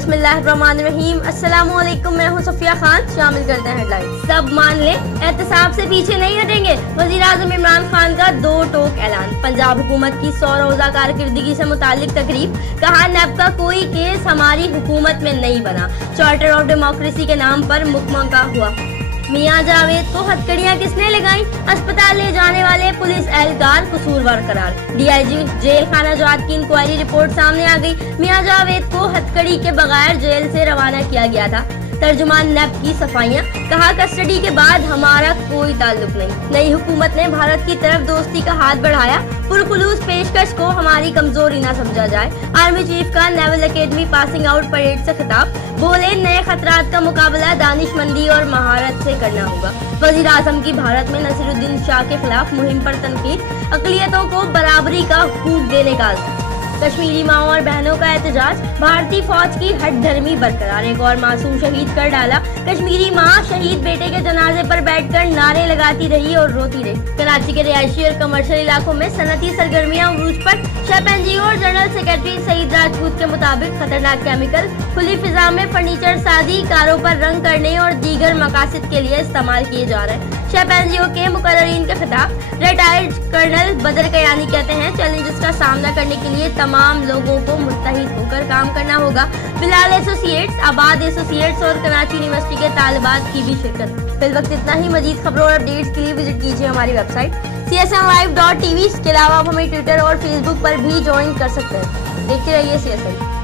बिस्मिल्लाहिर्रहमानिर्रहीम। अस्सलाम वालेकुम, मैं हूं सफिया खान। शामिल करते हैं हेडलाइंस। सब मान लें, एहतसाब से पीछे नहीं हटेंगे। वज़ीर आज़म इमरान खान का दो टोक ऐलान। पंजाब हुकूमत की 100 रोज़ा कारकर्दगी से मुतालिक तकरीब। कहा नैब का कोई केस हमारी हुकूमत में नहीं बना। चार्टर ऑफ डेमोक्रेसी के नाम पर मुकम्मल हुआ। मियां जावेद को हथकड़ियां किसने लगाई? अस्पताल ले जाने वाले पुलिस एहलकार कसूरवार करार। डीआईजी जेल खाना जात की इंक्वायरी रिपोर्ट सामने आ गई। मियां जावेद को हथकड़ी के बगैर जेल से रवाना किया गया था। तर्जुमान नैब की सफाइयां। कहा कस्टडी के बाद हमारा कोई ताल्लुक नहीं। नई हुकूमत ने भारत की तरफ दोस्ती का हाथ बढ़ाया। पुरखुलूस पेशकश को हमारी कमजोरी ना समझा जाए। आर्मी चीफ का naval academy passing out parade से खिताब। बोले नए खतरात का मुकाबला दानिशमंदी और महारत से करना होगा। वज़ीर आज़म की भारत में नसीरुद्दीन शाह के खिलाफ मुहिम पर तनकीद। अक़लियतों को बराबरी का हुकूक देने का कश्मीरी माओ और बहनों का एहतजाज। भारतीय फौज की हट धर्मी बरकरार। एक और मासूम शहीद कर डाला। कश्मीरी माँ शहीद बेटे के जनाजे पर बैठकर नारे लगाती रही और रोती रही। कराची के रिहायशी और कमर्शियल इलाकों में सनती सरगर्मियां उरूज पर। शेफ एनजीओ और जनरल सेक्रेटरी सईद राजपूत के मुताबिक खतरनाक केमिकल खुली फिजा में फर्नीचर सादी, कारों पर रंग करने और दीगर मकासद के लिए इस्तेमाल किए जा रहे हैं। शेफ एनजीओ के मुकर्ररीन के खिताब। रिटायर्ड कर्नल बदर कयानी कहते हैं चैलेंजेस का सामना करने के लिए तमाम लोगों को मुत्तहिद होकर काम करना होगा। बिलाल एसोसिएट्स, आबाद एसोसिएट्स और कराची यूनिवर्सिटी के तालिबात की भी शिरकत। फिल वक्त इतना ही। मजीद खबरों और अपडेट्स के लिए विजिट कीजिए हमारी वेबसाइट csmlive.tv। इसके अलावा आप हमें ट्विटर और फेसबुक पर भी ज्वाइन कर सकते हैं। देखते रहिए CSM।